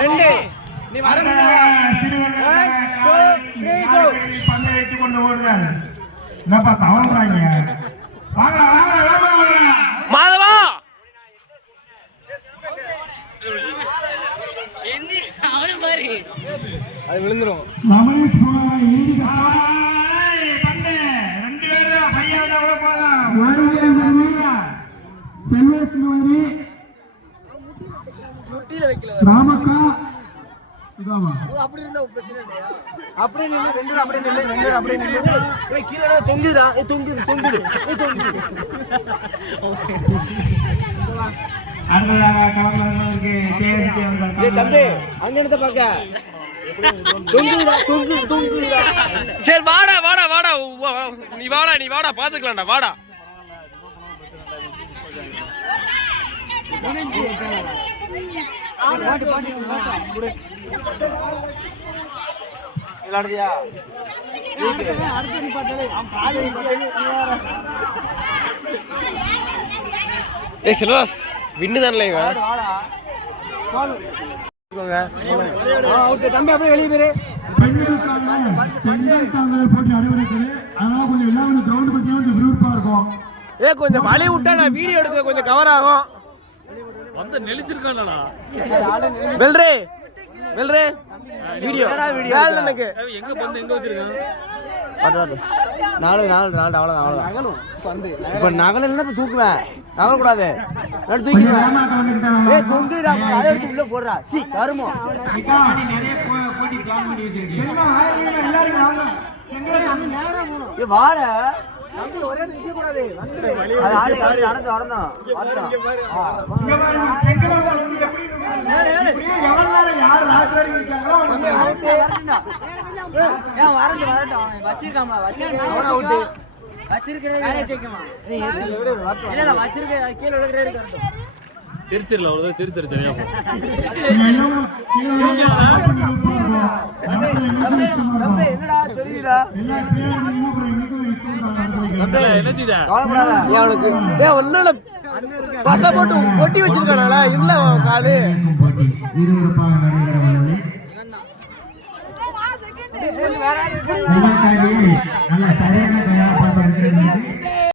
2 நீ வர பந்தை வைத்துக் கொண்டு ஓடுறாரு. என்னப்பா தவறாங்க? வாங்க வாங்க வாங்க மாதவா அது விழுந்துரும். ரமேஷ் பந்து 2 பேரும் பையன் அவ்வளவு போலாம். செல்வசுமதி முட்டில வைக்கல. ராமக்கா இதாமா அப்படி இருந்தா பிரச்சனை இல்லையா? அப்படியே நில்லு, 2 பேரும் அப்படியே நில்லு, 2 பேரும் அப்படியே நில்லு. ஏய் கீழடா தொங்குதுடா. ஏய் தொங்குது. அடுத்ததாக கவர்னருக்கு சேரிக்கு வந்தார். ஏய் தம்பி அங்க என்னத பாக்க? தொங்குதுடா. சரி வாடா நீ வாடா பாத்துக்கலாம்டா வாடா. விளையாடுறியா? ஏய் செல்வாஸ் வின்னு தானே இவன். தம்பி அப்படியே வெளியே போயிரு. பெண்களுக்கான போட்டி நடைபெறுகிறது. அதனால கொஞ்சம் எல்லாரும் கிரவுண்ட் பத்தி கொஞ்சம் விருப்பா இருக்கும். ஏ கொஞ்சம் வழி விட்டா நான் வீடியோ எடுக்க கொஞ்சம் கவர் ஆகும். வந்து நெளிச்சிருக்கானடா வெல்ரே வீடியோ எனக்கு எங்க பந்து எங்க வச்சிருக்கான்? நாலு அவ்வளவுதான். இப்ப நகல என்ன தூக்குவேன்? நகல கூடாது. தூக்கிடுவேன். ஏய் தொங்குடா, அதை எடுத்து உள்ள போடுறா. சீ கருமோ. நிறைய போட்டி பிளான் பண்ணி வச்சிருக்கீங்க. எல்லாரும் வாங்க. ஏய் வாட. தம்பி ஒரே நிக்க கூடாது. அது ஆளு நடந்து வரணும். இங்க பாருங்க செங்கலோட வந்து எப்படி இப்படியே எவ்வளவு நேரம் யார் லாஸ்ட் வரைக்கும் இருக்காங்களோ அவங்க ஏன் வரட்டும் வச்சிருக்காமா அவன அவுட் வச்சிருக்கறே ஜெயிக்குமா நீ இல்ல வச்சிருக்க கீழ விழுகறே இருக்கு சிரிச்சிரல அவ்வளவு சிரிச்சிர சரியா போ தம்பி என்னடா தெரியுதா தம்பி என்ன செய்தா கவலைப்படாத ஏ அவளுக்கு ஏ ஒண்ணு பச போட்டு ஒட்டி வச்சிருக்கானடா இல்ல காலு போட்டி இருவருப்பாக நடைபெறுகிறது. நல்ல சரியான